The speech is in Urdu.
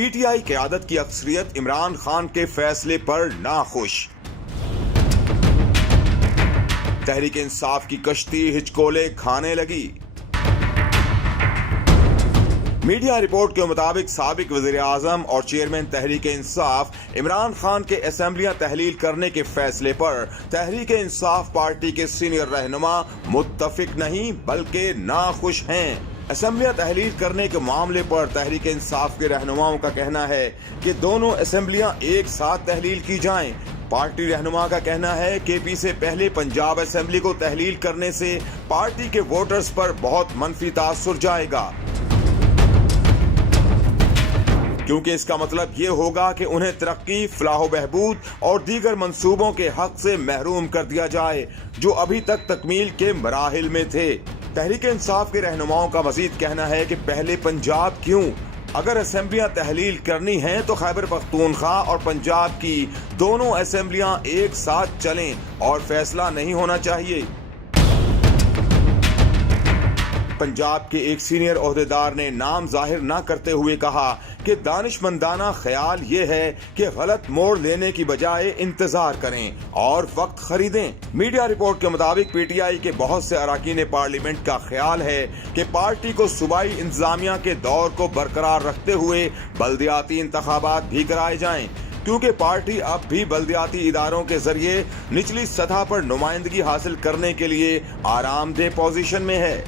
پی ٹی آئی قیادت کی اکثریت عمران خان کے فیصلے پر ناخوش۔ تحریک انصاف کی کشتی ہچکولے کھانے لگی۔ میڈیا رپورٹ کے مطابق سابق وزیر اعظم اور چیئرمین تحریک انصاف عمران خان کے اسمبلیاں تحلیل کرنے کے فیصلے پر تحریک انصاف پارٹی کے سینئر رہنما متفق نہیں بلکہ ناخوش ہیں۔ اسمبلیاں تحلیل کرنے کے معاملے پر تحریک انصاف کے رہنماؤں کا کہنا ہے کہ دونوں اسمبلیاں ایک ساتھ تحلیل کی جائیں۔ پارٹی رہنما کا کہنا ہے کہ پی سے پہلے پنجاب اسمبلی کو تحلیل کرنے سے پارٹی کے ووٹرز پر بہت منفی تاثر جائے گا، کیونکہ اس کا مطلب یہ ہوگا کہ انہیں ترقی، فلاح و بہبود اور دیگر منصوبوں کے حق سے محروم کر دیا جائے جو ابھی تک تکمیل کے مراحل میں تھے۔ تحریک انصاف کے رہنماؤں کا مزید کہنا ہے کہ پہلے پنجاب کیوں؟ اگر اسمبلیاں تحلیل کرنی ہیں تو خیبر پختونخوا اور پنجاب کی دونوں اسمبلیاں ایک ساتھ چلیں اور فیصلہ نہیں ہونا چاہیے۔ پنجاب کے ایک سینئر عہدیدار نے نام ظاہر نہ کرتے ہوئے کہا کہ دانشمندانہ خیال یہ ہے کہ غلط موڑ لینے کی بجائے انتظار کریں اور وقت خریدیں۔ میڈیا رپورٹ کے مطابق پی ٹی آئی کے بہت سے اراکین پارلیمنٹ کا خیال ہے کہ پارٹی کو صوبائی انتظامیہ کے دور کو برقرار رکھتے ہوئے بلدیاتی انتخابات بھی کرائے جائیں، کیونکہ پارٹی اب بھی بلدیاتی اداروں کے ذریعے نچلی سطح پر نمائندگی حاصل کرنے کے لیے آرام دہ پوزیشن میں ہے۔